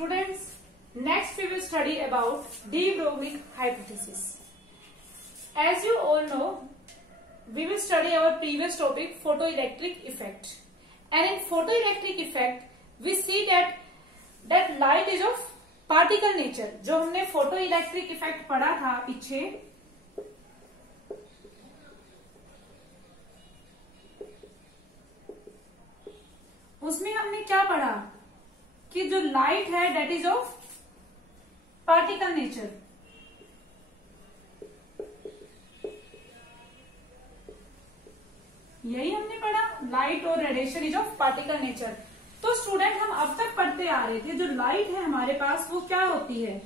Students, next we will study about de Broglie hypothesis. As you all know, we will study our previous topic photoelectric effect. And in photoelectric effect, we see that light is of particle nature. जो हमने photoelectric effect पढ़ा था पीछे, उसमें हमने क्या पढ़ा कि जो लाइट है that is of particle nature. यही हमने पढ़ा, लाइट और radiation is of particle nature. तो स्टूडेंट हम अब तक पढ़ते आ रहे थे जो लाइट है हमारे पास वो क्या होती है,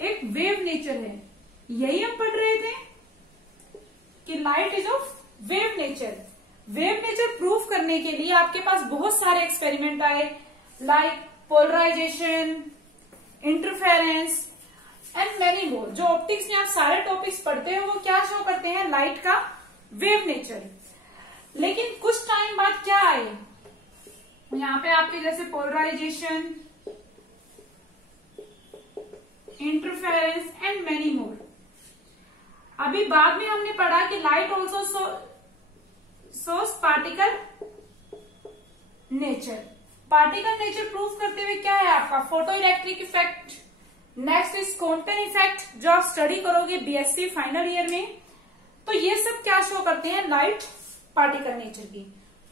एक वेव नेचर है. यही हम पढ़ रहे थे कि light is of wave nature. Wave nature proof करने के लिए आपके पास बहुत सारे एक्सपेरिमेंट आए, like polarisation, interference and many more. जो ऑप्टिक्स में आप सारे टॉपिक्स पढ़ते हो वो क्या शो करते हैं, लाइट का वेव नेचर. लेकिन कुछ टाइम बाद क्या आए, यहाँ पे आपके जैसे polarisation, interference and many more. अभी बाद में हमने पढ़ा कि लाइट ऑल्सो सोर्स particle nature. Particle nature proof करते हुए क्या है आपका photo electric effect. Next is quantum effect जो आप स्टडी करोगे बीएससी फाइनल ईयर में. तो ये सब क्या शो करते हैं, लाइट पार्टिकल नेचर की.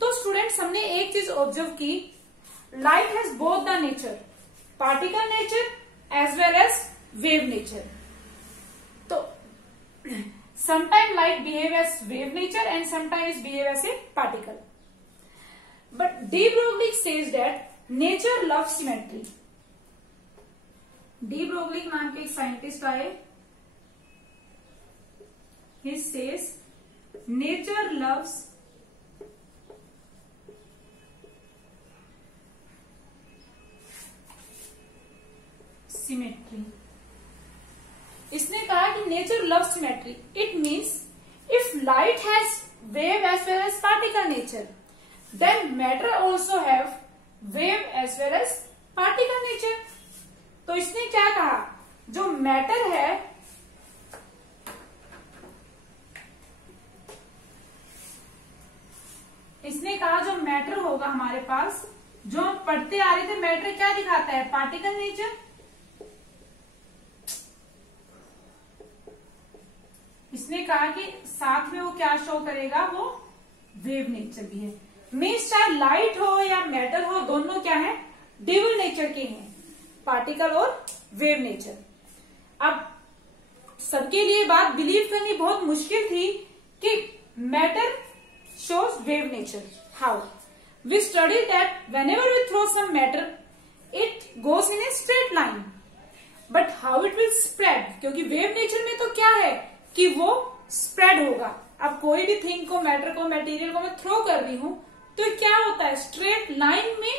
तो स्टूडेंट्स हमने एक चीज ऑब्जर्व की, light has both the nature, particle nature as well as wave nature. तो sometimes light behave as wave nature and sometimes behave as a particle. But de Broglie says that nature loves symmetry. de Broglie नाम के एक scientist आए, he says nature loves symmetry. इसने कहा कि nature love symmetry. It means if light has wave as well as particle nature, then matter also have wave as well as particle nature. तो इसने क्या कहा, जो मैटर है इसने कहा जो मैटर होगा हमारे पास, जो हम पढ़ते आ रहे थे, मैटर क्या दिखाता है, पार्टिकल नेचर. इसने कहा कि साथ में वो क्या शो करेगा, वो वेव नेचर भी है. मीन्स चाहे लाइट हो या मैटर हो, दोनों क्या है, डबल नेचर के हैं, पार्टिकल और वेव नेचर. अब सबके लिए बात बिलीव करनी बहुत मुश्किल थी कि matter shows wave nature. How we study that whenever we throw some matter it goes in a straight line, but how it will spread, क्योंकि वेव नेचर में तो क्या है कि वो स्प्रेड होगा. अब कोई भी थिंग को, मैटर को, मटेरियल को मैं थ्रो कर रही हूं तो क्या होता है, स्ट्रेट लाइन में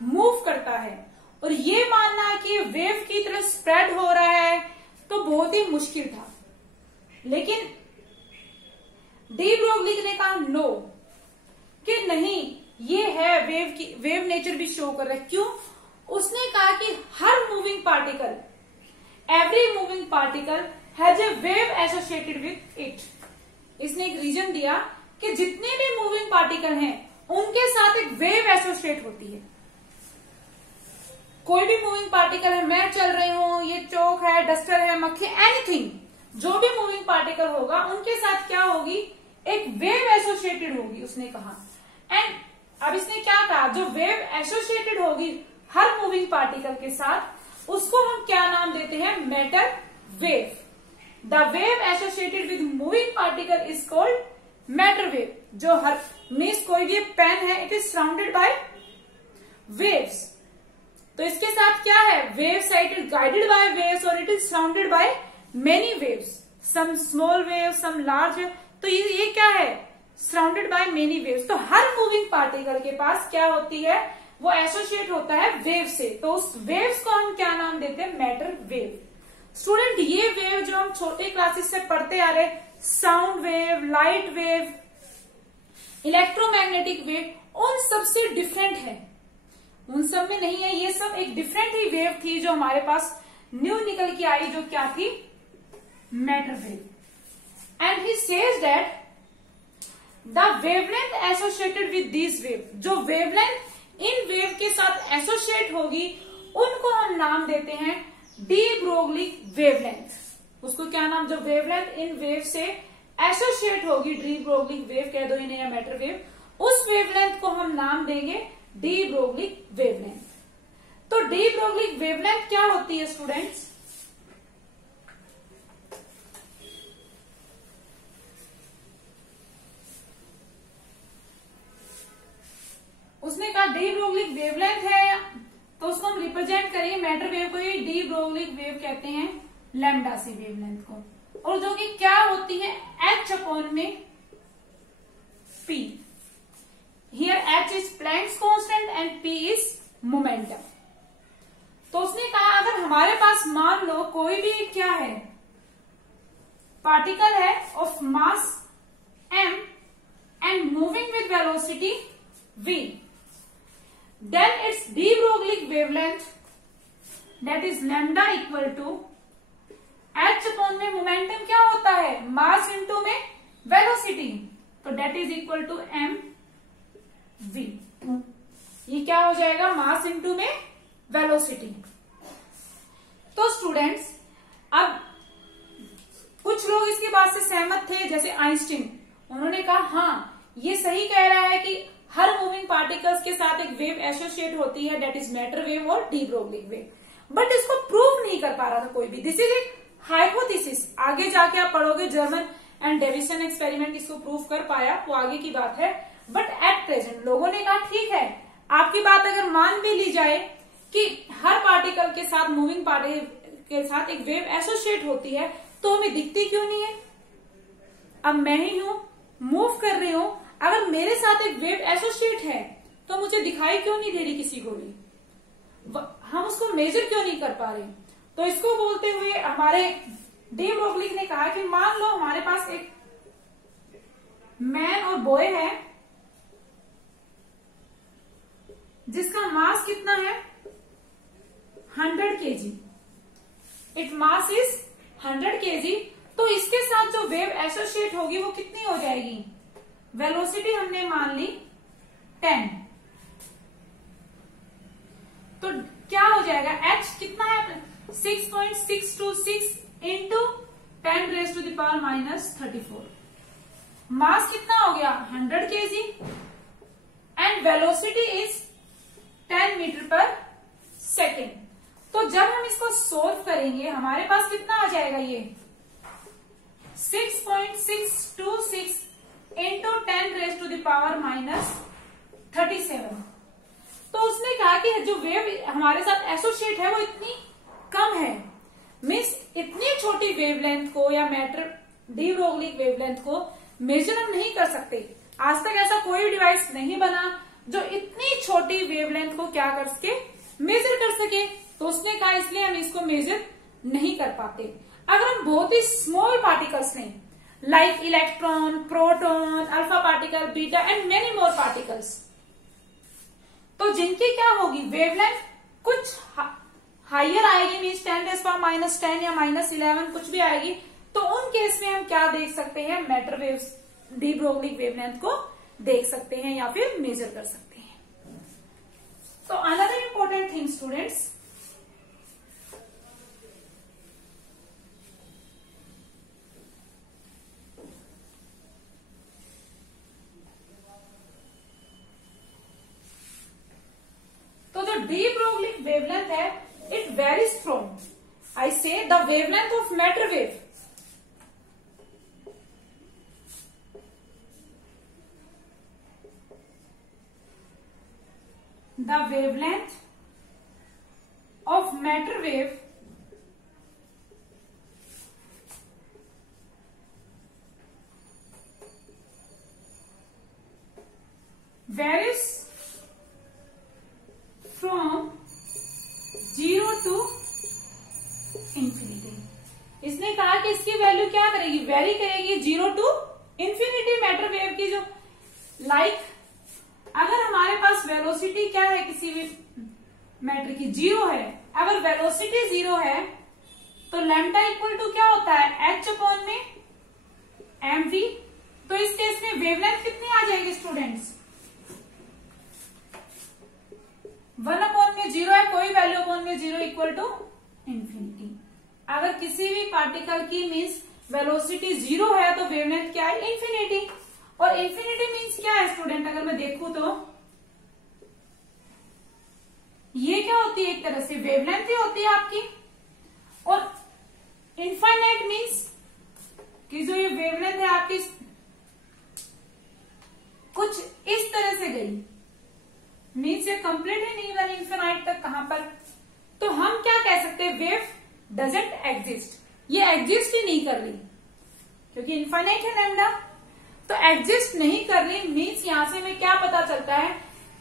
मूव करता है. और ये मानना कि वेव की तरह स्प्रेड हो रहा है तो बहुत ही मुश्किल था. लेकिन de Broglie ने कहा नो, कि नहीं, ये है वेव नेचर भी शो कर रहा है. क्यों, उसने कहा कि हर moving particle, every moving particle has a wave associated with it. इसने एक रीजन दिया कि जितने भी मूविंग पार्टिकल हैं उनके साथ एक वेव एसोसिएट होती है. कोई भी मूविंग पार्टिकल है, मैं चल रही हूं, ये चौक है, डस्टर है, मक्खी, एनीथिंग, जो भी मूविंग पार्टिकल होगा उनके साथ क्या होगी, एक वेव एसोसिएटेड होगी, उसने कहा. एंड अब इसने क्या कहा, जो वेव एसोसिएटेड होगी हर मूविंग पार्टिकल के साथ, उसको हम क्या नाम देते हैं, matter wave. The wave associated with moving particle is called matter wave. जो हर मीन्स कोई भी पेन है, it is surrounded by waves. तो इसके साथ क्या है, waves है, it is guided by waves और it is surrounded by many waves. Some small waves, some large waves. तो ये क्या है, surrounded by many waves. तो हर moving particle के पास क्या होती है, वो एसोसिएट होता है वेव से. तो उस वेव्स को हम क्या नाम देते हैं, मैटर वेव. स्टूडेंट ये वेव जो हम छोटे क्लासेस से पढ़ते आ रहे, sound wave, light wave, electromagnetic wave, उन सबसे डिफरेंट है. उन सब में नहीं है, ये सब एक डिफरेंट ही वेव थी जो हमारे पास न्यू निकल के आई, जो क्या थी, matter wave. And he says that the wavelength associated with this wave, जो वेवलेंथ इन वेव के साथ एसोसिएट होगी उनको हम नाम देते हैं डी ब्रोगली वेवलेंथ। उसको क्या नाम, जो वेवलेंथ इन वेव से एसोसिएट होगी, डी ब्रोगली वेव कह दो इन्हें या मैटर वेव, उस वेवलेंथ को हम नाम देंगे डी ब्रोगली वेवलेंथ। तो डी ब्रोगली वेवलेंथ क्या होती है स्टूडेंट्स? उसने कहा डी ब्रोगली वेवलेंथ है, तो उसको हम रिप्रेजेंट करेंगे मैटर वेव को, ये डी ब्रोगली वेव कहते हैं लैम्डा सी वेवलेंथ को, और जो कि क्या होती है h अपॉन में p। Here h is Planck's constant and p is momentum. तो उसने कहा अगर हमारे पास मान लो कोई भी क्या है, पार्टिकल है of mass m and moving with velocity v, then its de Broglie wavelength, that is lambda equal to h upon में मोमेंटम क्या होता है, मास इंटू में वेलोसिटी, तो that is equal to m v। ये क्या हो जाएगा, मास इंटू में वेलोसिटी। तो स्टूडेंट्स अब कुछ लोग इसकी बात से सहमत थे, जैसे आइंस्टीन, उन्होंने कहा हाँ ये सही कह रहा है कि हर मूविंग पार्टिकल्स के साथ एक वेव एसोसिएट होती है, दैट इज मैटर वेव और डी ब्रोगली वेव, बट इसको प्रूव नहीं कर पा रहा था कोई भी। दिस इज एक हाइपोथेसिस, आगे जाके आप पढ़ोगे जर्मन एंड डेविसन एक्सपेरिमेंट इसको प्रूव कर पाया, वो आगे की बात है। बट एट प्रेजेंट लोगों ने कहा ठीक है, आपकी बात अगर मान भी ली जाए कि हर पार्टिकल के साथ, मूविंग पार्टिकल के साथ एक वेव एसोसिएट होती है, तो हमें दिखती क्यों नहीं है? अब मैं ही हूं, मूव कर रही हूं, अगर मेरे साथ एक वेव एसोसिएट है तो मुझे दिखाई क्यों नहीं दे रही किसी को भी, हम उसको मेजर क्यों नहीं कर पा रहे? तो इसको बोलते हुए हमारे डी ब्रोगली ने कहा कि मान लो हमारे पास एक मैन और बॉय है जिसका मास कितना है, 100 kg, it mass is 100 kg, तो इसके साथ जो वेव एसोसिएट होगी वो कितनी हो जाएगी, वेलोसिटी हमने मान ली 10, तो क्या हो जाएगा, h कितना है, 6.626 इंटू 10⁻⁻34। मास कितना हो गया, 100 kg, and velocity is 10 metre per second. तो जब हम इसको सोल्व करेंगे हमारे पास कितना आ जाएगा, ये 6.626 इंटू 10⁻⁻37। तो उसने कहा कि जो वेव हमारे साथ एसोसिएट है वो इतनी कम है, मीन्स इतनी छोटी वेवलेंथ को या मैटर डी ब्रोगली वेवलेंथ को मेजर हम नहीं कर सकते। आज तक ऐसा कोई डिवाइस नहीं बना जो इतनी छोटी वेवलेंथ को क्या कर सके, मेजर कर सके। तो उसने कहा इसलिए हम इसको मेजर नहीं कर पाते। अगर हम बहुत ही स्मॉल पार्टिकल्स लें, like electron, proton, alpha particle, beta and many more particles, तो जिनकी क्या होगी वेवलेंथ कुछ हाइयर आएगी, मीन्स 10⁻⁻10 या -11 कुछ भी आएगी, तो उन केस में हम क्या देख सकते हैं, matter waves D Broglie wavelength को देख सकते हैं या फिर मेजर कर सकते हैं। तो अनदर इंपॉर्टेंट थिंग स्टूडेंट्स, तो जो डी ब्रोगली वेवलेंथ है, इट वेरीज फ्रॉम, आई से the wavelength of matter wave, the wavelength of matter wave varies from 0 to infinity। इसने कहा कि इसकी वैल्यू क्या करेगी, वेरी करेगी 0 to infinity मैटर वेव की। जो लाइक अगर हमारे पास वेलोसिटी क्या है किसी भी मैटर की, जीरो है। अगर वेलोसिटी जीरो है तो लैम्डा इक्वल टू क्या होता है, एच अपॉन में एम वी। तो इस केस में वेवलेंथ कितनी आ जाएगी स्टूडेंट्स, 1 अपॉन में जीरो है, कोई वैल्यू अपॉन में जीरो इक्वल टू इंफिनिटी। अगर किसी भी पार्टिकल की मीन्स वेलोसिटी जीरो है तो वेवलेंथ क्या है, इंफिनिटी। और इंफिनिटी मीन्स क्या है स्टूडेंट, अगर मैं देखूं तो ये क्या होती है, एक तरह से वेवलेंथ ही होती है आपकी। और इनफाइनाइट मीन्स कि जो ये वेवलेंथ है आपकी कुछ इस तरह से गई, मीन्स ये कंप्लीट ही नहीं बनी इनफाइनाइट तक, कहां पर। तो हम क्या कह सकते हैं, वेव डजंट एग्जिस्ट, ये एग्जिस्ट ही नहीं कर रही क्योंकि इनफाइनाइट है लैम्डा, तो एग्जिस्ट नहीं कर रही। मीन्स यहां से हमें क्या पता चलता है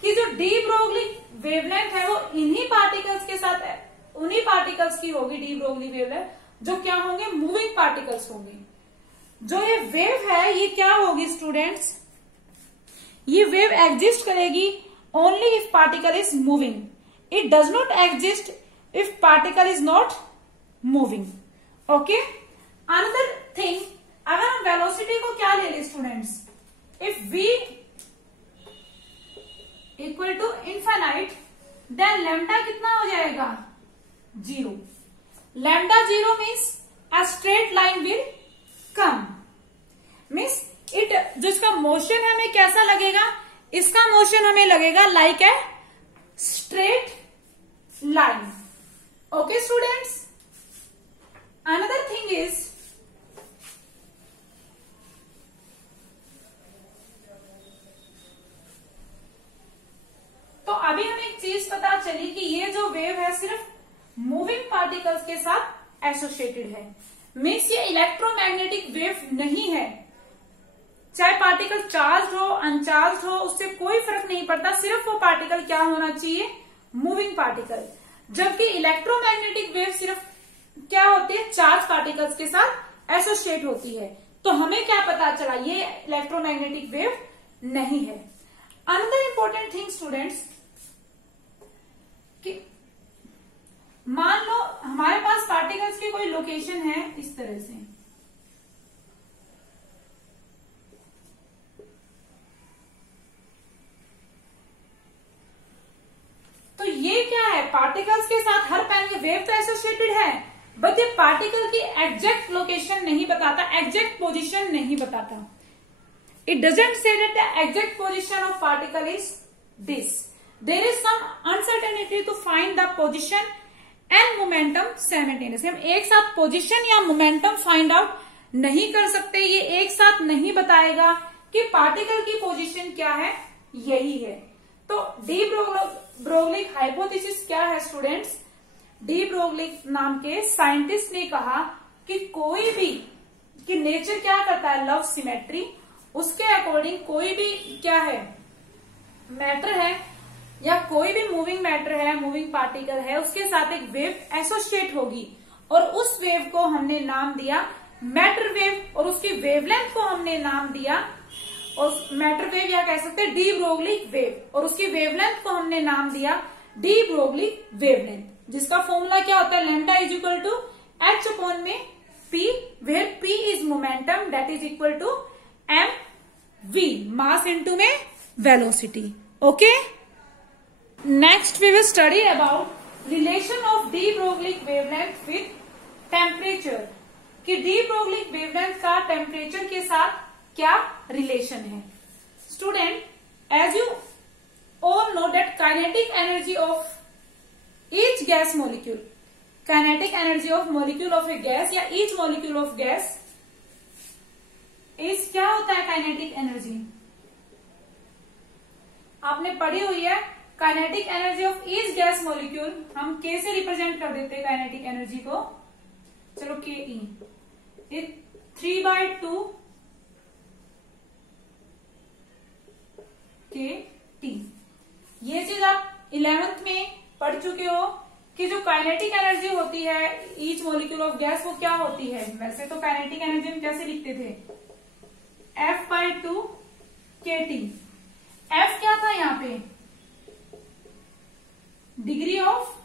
कि जो डी ब्रोगली वेवलेंथ है वो इन्हीं पार्टिकल्स के साथ, उन्हीं पार्टिकल्स की होगी डी ब्रोगली वेवलेंथ, जो क्या होंगे, मूविंग पार्टिकल्स होंगे। जो ये वेव है ये क्या होगी स्टूडेंट्स, ये वेव एग्जिस्ट करेगी only if particle is moving, it does not exist if particle is not moving. Okay, another thing, अगर हम वेलोसिटी को क्या ले लें students, if v equal to infinite then lambda कितना हो जाएगा, zero. Lambda zero means a straight line will come, means it, जो इसका मोशन है हमें कैसा लगेगा, इसका मोशन हमें लगेगा like a straight line. Okay students, another thing is, तो अभी हमें एक चीज पता चली कि ये जो वेव है सिर्फ मूविंग पार्टिकल्स के साथ एसोसिएटेड है, मीन्स ये इलेक्ट्रोमैग्नेटिक वेव नहीं है। चाहे पार्टिकल चार्ज हो अनचार्ज हो उससे कोई फर्क नहीं पड़ता, सिर्फ वो पार्टिकल क्या होना चाहिए, मूविंग पार्टिकल। जबकि इलेक्ट्रोमैग्नेटिक वेव सिर्फ क्या होती है, चार्ज पार्टिकल्स के साथ एसोसिएट होती है। तो हमें क्या पता चला, ये इलेक्ट्रोमैग्नेटिक वेव नहीं है। अनदर इंपॉर्टेंट थिंग स्टूडेंट्स, कि मान लो हमारे पास पार्टिकल्स की कोई लोकेशन है इस तरह से, तो ये क्या है, पार्टिकल्स के साथ हर पैन के वेव तो एसोसिएटेड है, बट ये पार्टिकल की एग्जैक्ट लोकेशन नहीं बताता, एग्जैक्ट पोजीशन नहीं बताता। It doesn't say that the exact position of particle is this, there is some uncertainty to find the position and momentum simultaneously. हम एक साथ पोजीशन या मोमेंटम फाइंड आउट नहीं कर सकते, ये एक साथ नहीं बताएगा कि पार्टिकल की पोजीशन क्या है, यही है। तो डी ब्रोगली हाइपोथेसिस क्या है स्टूडेंट्स, डी ब्रोगली नाम के साइंटिस्ट ने कहा कि कोई भी, कि नेचर क्या करता है, लव सिमेट्री, उसके अकॉर्डिंग कोई भी क्या है, मैटर है या कोई भी मूविंग मैटर है, मूविंग पार्टिकल है, उसके साथ एक वेव एसोसिएट होगी और उस वेव को हमने नाम दिया मैटर वेव, और उसकी वेवलेंथ को हमने नाम दिया, और मैटर वेव या कह सकते हैं डी ब्रोगली वेव, और उसकी वेवलेंथ को हमने नाम दिया डी ब्रोगली वेवलेंथ, जिसका फॉर्मूला क्या होता है, lambda is equal to h upon में p, where p is momentum that is equal to m v, mass into में velocity. Okay, next we will study about relation of de Broglie wavelength with temperature, कि de Broglie wavelength का temperature के साथ क्या relation है। Student, as you all know that kinetic energy of each gas molecule, kinetic energy of molecule of a gas या each molecule of gas is, क्या होता है काइनेटिक एनर्जी, आपने पढ़ी हुई है। Kinetic energy of each gas molecule हम के से रिप्रेजेंट कर देते हैं काइनेटिक एनर्जी को, चलो के ई, 3/2 के टी। ये चीज आप 11th में पढ़ चुके हो कि जो काइनेटिक एनर्जी होती है ईच मॉलिक्यूल ऑफ गैस, वो क्या होती है। वैसे तो काइनेटिक एनर्जी हम कैसे लिखते थे, F/2 के टी। F क्या था यहाँ पे, डिग्री ऑफ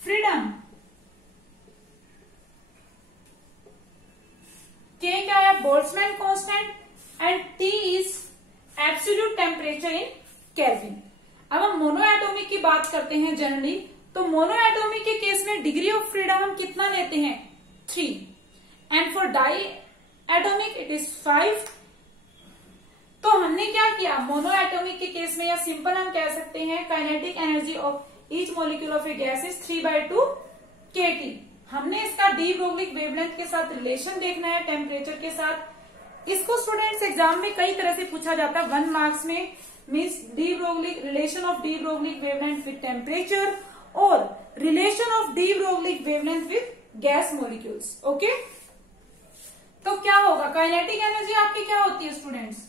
फ्रीडम, के क्या है, Boltzmann constant, and T is absolute temperature in kelvin. अब हम मोनो एटॉमिक की बात करते हैं जनरली, तो मोनो एटॉमिक के केस में डिग्री ऑफ फ्रीडम हम कितना लेते हैं, 3, and for diatomic it is 5। तो हमने क्या किया, मोनो एटॉमिक के केस में, या सिंपल हम कह सकते हैं kinetic energy of each molecule of a gas is 3/2 kT। हमने इसका डी ब्रोगली वेवलेंथ के साथ रिलेशन देखना है टेम्परेचर के साथ। इसको स्टूडेंट्स एग्जाम में कई तरह से पूछा जाता है 1 मार्क्स में, means de Broglie relation of de Broglie wavelength with temperature और relation of de Broglie wavelength with gas molecules. Okay, तो क्या होगा, काइनेटिक एनर्जी आपकी क्या होती है students,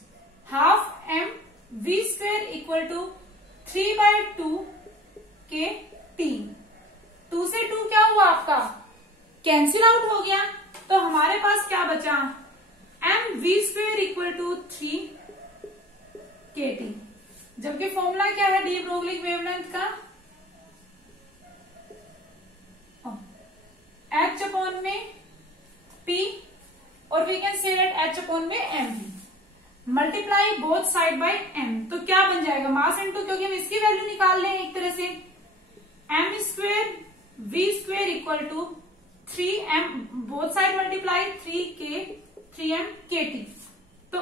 half M we square equal to 3/2 kT। 2 से 2 क्या हुआ आपका, कैंसिल आउट हो गया, तो हमारे पास क्या बचा, M we square equal to 3 kT। जबकि फॉर्मूला क्या है डी ब्रोगली वेवलेंथ का, H अपॉन में P, और we can say that H upon में M, multiply both side by M। तो क्या बन जाएगा, मास इंटू, क्योंकि हम इसकी वैल्यू निकाल लें एक तरह से, M square V square equal to 3M, both side multiply 3M kT। तो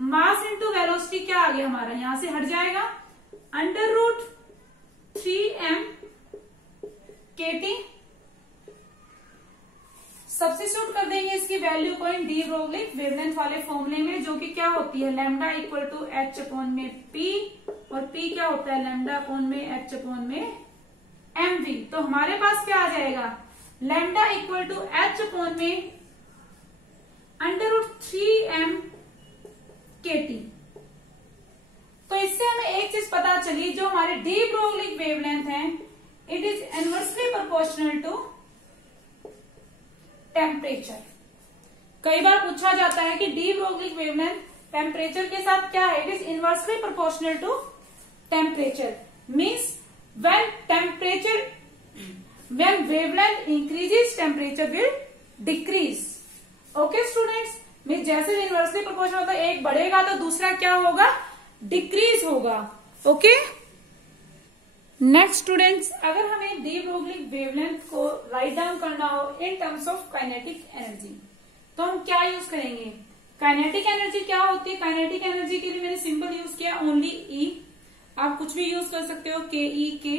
मास इंटू वेलोसिटी क्या आ गया हमारा, यहां से हट जाएगा, under root 3M kT। Substitute कर देंगे इसकी वैल्यू को इन डी ब्रोगली वेवलेंथ वाले फॉर्मूले में, जो कि क्या होती है, lambda equal to H upon में P, और P क्या होता है, लैम्डा अपॉन में H अपॉन में mv। तो हमारे पास क्या आ जाएगा, lambda equal to H upon में अंडर रूट 3M kT। तो इससे हमें एक चीज पता चली, जो हमारे डी ब्रोगली वेवलेंथ है, it is inversely proportional to temperature. कई बार पूछा जाता है कि डी ब्रोगली वेवलेंथ टेम्परेचर के साथ क्या है, it is inversely proportional to temperature, means when wavelength increases temperature will decrease। Okay students, means जैसे इनवर्सली प्रोपोर्शनल होता है, एक बढ़ेगा तो दूसरा क्या होगा, डिक्रीज होगा। ओके, नेक्स्ट स्टूडेंट्स, अगर हमें डी ब्रोगली वेवलेंथ को राइट डाउन करना हो इन टर्म्स ऑफ काइनेटिक एनर्जी, तो हम क्या यूज करेंगे, काइनेटिक एनर्जी क्या होती है, काइनेटिक एनर्जी के लिए मैंने सिंपल यूज किया ओनली ई, आप कुछ भी यूज कर सकते हो, के ई के।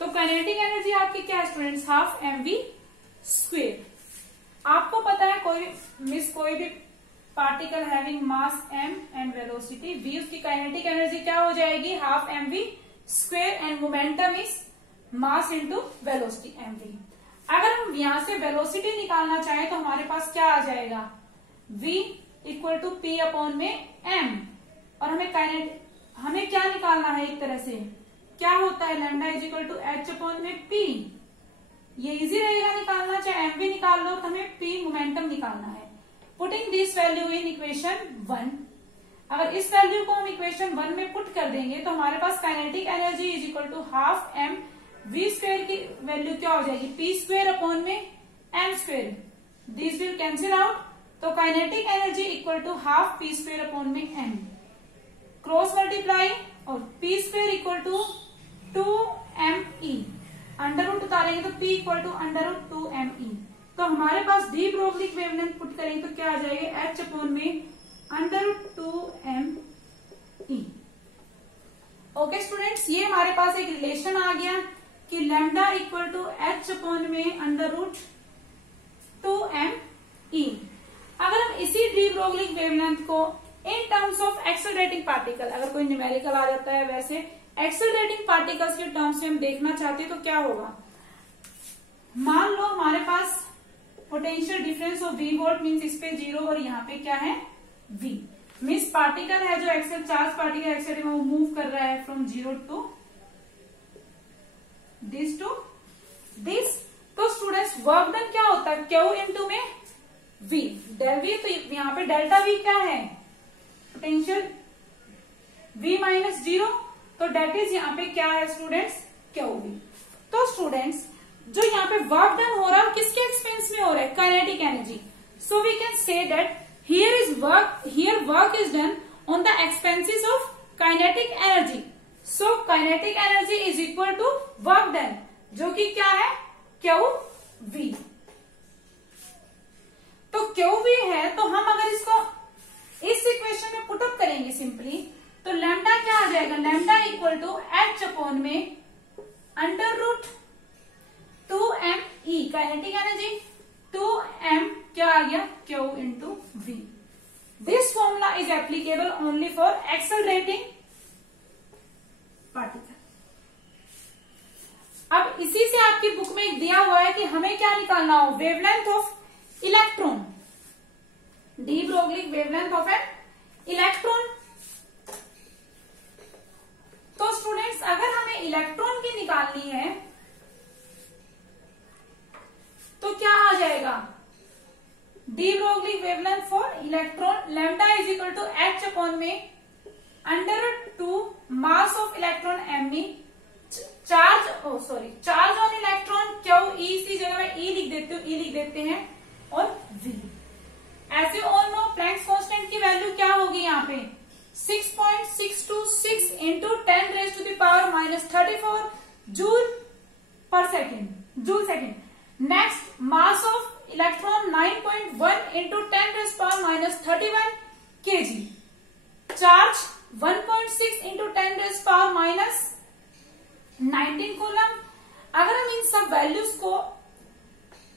तो काइनेटिक एनर्जी आपकी क्या है students, half M V square. आपको पता है कोई भी particle having mass m and velocity v, उसकी काइनेटिक एनर्जी क्या हो जाएगी, half M V square, and momentum is mass into velocity mv। अगर हम यहां से वेलोसिटी निकालना चाहें तो हमारे पास क्या आ जाएगा, v equal to p upon में m, और हमें क्या निकालना है, एक तरह से क्या होता है, lambda is equal to h upon में p। ये इजी रहेगा निकालना, चाहे mv निकाल लो, तो हमें p मोमेंटम निकालना है। Putting this value in equation 1, अगर इस वैल्यू को हम इक्वेशन 1 में पुट कर देंगे तो हमारे पास kinetic energy is equal to half M we square की वैल्यू क्या हो जाएगी, पी स्क्वायर अपॉन में m square, this will cancel out. तो kinetic energy equal to half p square upon में एम, क्रॉस मल्टीप्लाई, और p square equal to 2me, under root उतारेंगे तो p equal to under root 2me। तो हमारे पास de Broglie wavelength put करेंगे तो क्या आ जाएगा, h अपॉन में under root 2me। Okay students, ये हमारे पास एक रिलेशन आ गया कि lambda equal to h upon में अंडर रूट 2me। अगर हम इसी डी ब्रोगली वेवलेंथ को in terms of accelerating particle, अगर कोई न्यूमेरिकल आ जाता है, वैसे एक्सेलरेटिंग पार्टिकल्स के टर्म्स में हम देखना चाहते हैं तो क्या होगा, मान लो हमारे पास potential difference of v volt, means इस पे 0 और यहाँ पे क्या है v, मीन्स पार्टिकल है जो एक्सेल चार्ज पार्टिकल एक्सेल वो मूव कर रहा है from 0 to this to this. तो स्टूडेंट्स वर्क डन क्या होता है, Q इंटू में v, डेल v, तो यहाँ पे डेल्टा v क्या है, पोटेंशियल v माइनस 0, तो डेट इज यहाँ पे क्या है स्टूडेंट्स, QV। तो स्टूडेंट्स जो यहाँ पे वर्क डन हो रहा है किसके एक्सपेंस में हो रहा है, kinetic energy. So we can say that here work is done on the expenses of kinetic energy. So kinetic energy is equal to work done, जो कि क्या है, QV। तो QV है, तो हम अगर इसको इस इक्वेशन में पुटअप करेंगे सिंपली, तो लैम्डा क्या आ जाएगा, lambda equal to H upon में √2m E kinetic energy, 2m क्या आ गया, Q into V। This formula is applicable only for accelerating particle. अब इसी से आपकी बुक में दिया हुआ है कि हमें क्या निकालना हो, wavelength of electron, D Broglie wavelength of an electron. तो स्टूडेंट्स अगर हमें इलेक्ट्रॉन की निकालनी है तो क्या आ जाएगा, de Broglie wavelength for electron lambda is equal to H upon में √2 mass of electron me, charge on electron QE, इसी जगह में E लिख देते हैं और V। ऐसे ऑल नो प्लैंक्स कांस्टेंट की वैल्यू क्या होगी यहाँ पे, 6.626 into 10⁻⁻34 joule second. Next mass of electron 9.1 into 10⁻31 kg। Charge 1.6 into 10⁻19 coulomb. अगर हम इन सब वैल्यूज को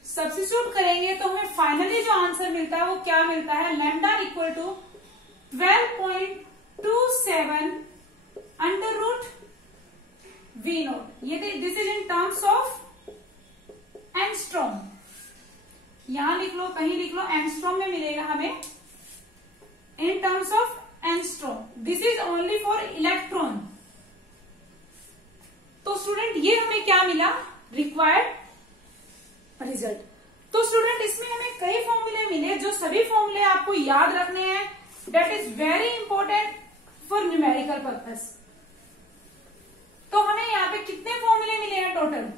सब्स्टिट्यूट करेंगे तो हमें फाइनली जो आंसर मिलता है वो क्या मिलता है, लैम्डा इक्वल टू 12.27 √V0। ये this is in terms of angstrom. यहां लिख लो, कहीं लिख लो, एंगस्ट्रॉम में मिलेगा हमें इन terms of angstrom. This is only for electron. तो स्टूडेंट ये हमें क्या मिला, रिक्वायर्ड रिजल्ट। तो स्टूडेंट इसमें हमें कई फॉर्मूले मिले, जो सभी फॉर्मूले आपको याद रखने हैं। That is very important for numerical purpose. तो हमें यहाँ पे कितने फॉर्मूले मिले हैं टोटल,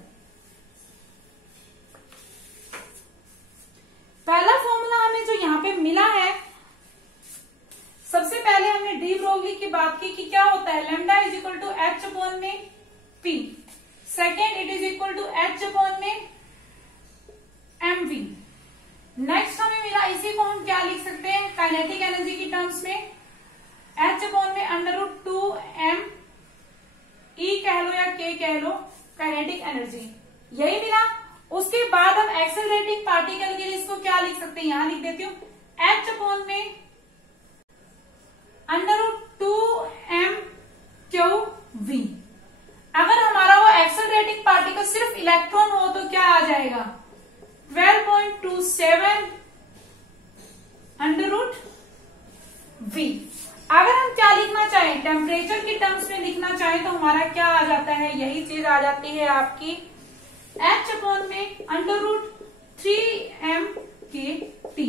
पहला फॉर्मूला हमें जो यहाँ पे मिला है, सबसे पहले हमने डी ब्रोगली की बात की कि क्या होता है, lambda is equal to H upon में P। Second it is equal to H upon में mv। नेक्स्ट हमें मिला, इसी को हम क्या लिख सकते हैं, काइनेटिक एनर्जी की टर्म्स में H अपॉन में √2m E कह लो या K कह लो, काइनेटिक एनर्जी यही मिला। उसके बाद हम एक्सेलरेटिंग पार्टिकल के लिए इसको क्या लिख सकते हैं, यहां लिख देती हूं H अपॉन में √2m QV। अगर हमारा वो एक्सेलरेटिंग पार्टिकल सिर्फ इलेक्ट्रॉन हो तो क्या आ जाएगा, 12.27 √V। अगर हम क्या लिखना चाहें, टेम्परेचर की टर्म्स में लिखना चाहें तो हमारा क्या आ जाता है, यही चीज आ जाती है आपकी H अपॉन में √3m KT।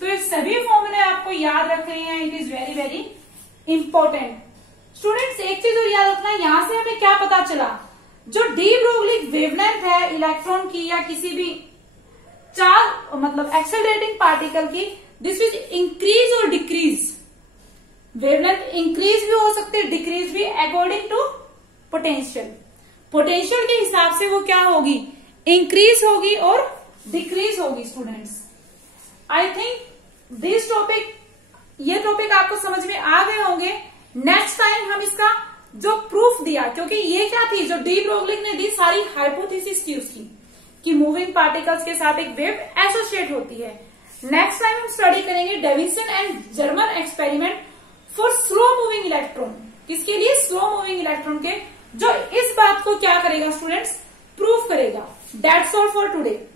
तो ये सभी फॉर्मूले आपको याद रखने हैं, it is very very important. Students एक चीज और याद रखना, यहां से हमें क्या पता चला, जो डी ब्रोगली वेवलेंथ है इलेक्ट्रॉन की या किसी भी चार्ज मतलब एक्सेलरेटिंग पार्टिकल की, दिस विल इंक्रीज और डिक्रीज। वेवलेंथ इंक्रीज भी हो सकती है, डिक्रीज भी, अकॉर्डिंग टू पोटेंशियल। पोटेंशियल के हिसाब से वो क्या होगी, इंक्रीज होगी और डिक्रीज होगी। Students I think this topic, ये टॉपिक आपको समझ में आ गए होंगे। नेक्स्ट टाइम हम इसका जो प्रूफ दिया, क्योंकि ये क्या थी, जो डी ब्रोगली ने दी सारी हाइपोथेसिस थी उसकी, कि मूविंग पार्टिकल्स के साथ एक वेव एसोसिएट होती है। नेक्स्ट टाइम हम स्टडी करेंगे Davisson and Germer experiment for slow moving electron. किसके लिए, स्लो मूविंग इलेक्ट्रॉन के, जो इस बात को क्या करेगा स्टूडेंट्स, प्रूफ करेगा। That's all for today.